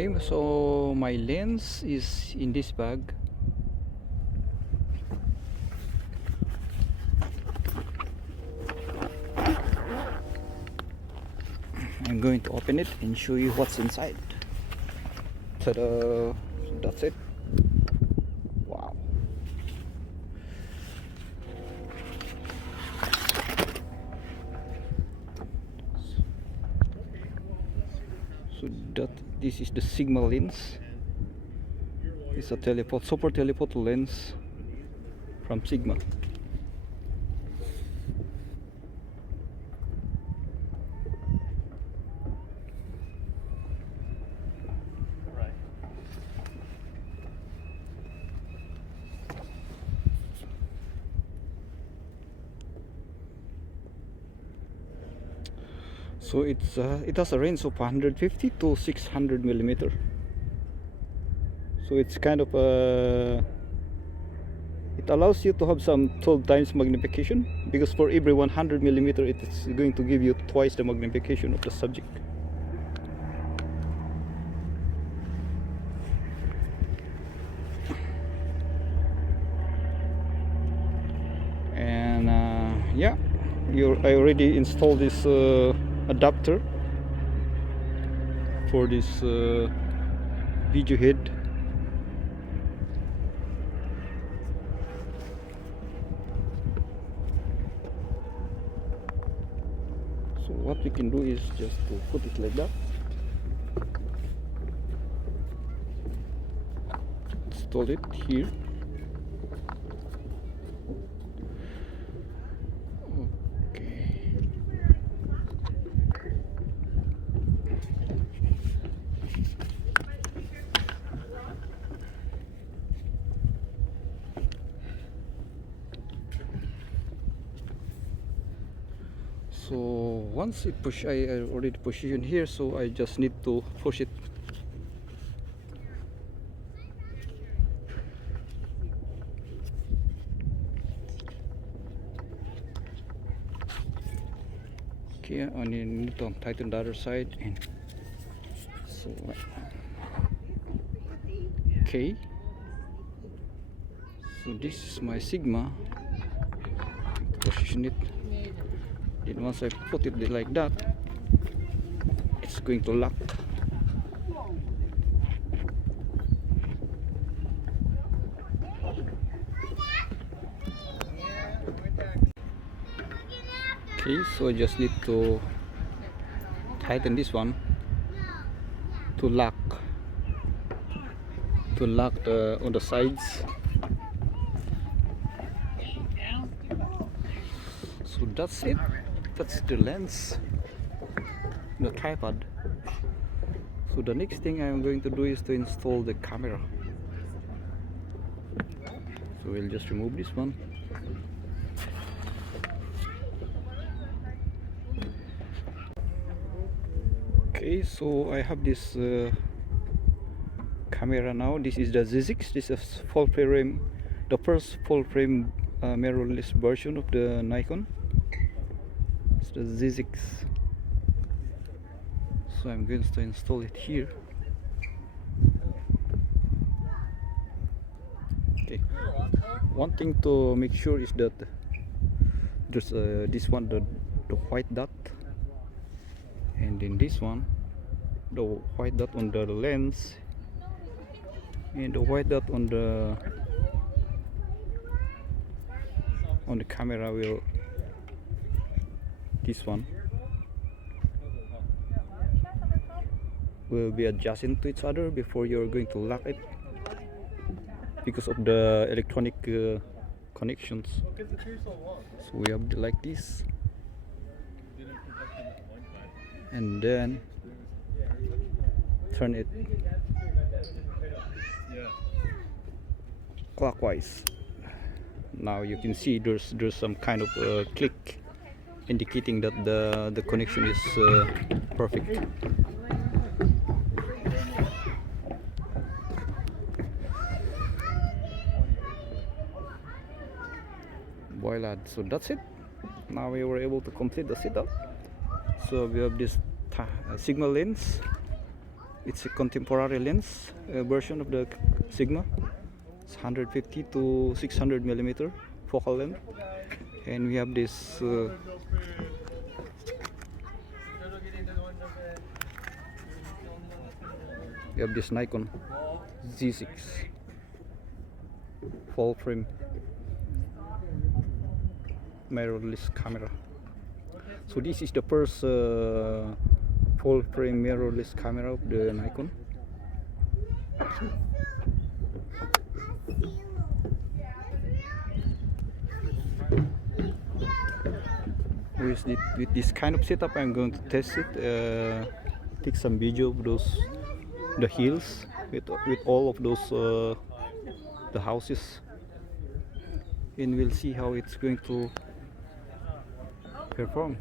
Okay, so my lens is in this bag. I'm going to open it and show you what's inside. Ta-da! That's it. Wow. So this is the Sigma lens. It's a super telephoto lens from Sigma. So it has a range of 150 to 600 millimeter. So it's kind of it allows you to have some 12 times magnification, because for every 100 millimeter it is going to give you twice the magnification of the subject. And yeah, I already installed this adapter for this video head. So what we can do is just to put it like that, install it here. So once it I already positioned here, so I just need to push it. Okay, I need to tighten the other side, and so okay. So this is my Sigma. Position it. Then once I put it like that, it's going to lock. Okay, so I just need to tighten this one to lock on the sides. So that's it. That's the lens, the tripod. So the next thing I'm going to do is to install the camera. So we'll just remove this one. Okay, so I have this camera now. This is the Z6. This is full frame, the first full frame mirrorless version of the Nikon. It's the Z6. So I'm going to install it here. Okay. One thing to make sure is that there's this one, the white dot, and then this one, the white dot on the lens, and the white dot on the camera will, this one will be adjacent to each other before you're going to lock it, because of the electronic connections. So we have like this, and then turn it clockwise. Now you can see there's some kind of click indicating that the connection is perfect. Voila, so that's it. Now we were able to complete the setup. So we have this Sigma lens, It's a contemporary lens version of the Sigma. It's 150 to 600 millimeter focal length, and we have this Nikon Z6 full frame mirrorless camera. So this is the first full frame mirrorless camera of the Nikon. With this kind of setup, I'm going to test it, take some video of the hills with all of those the houses, and we'll see how it's going to perform.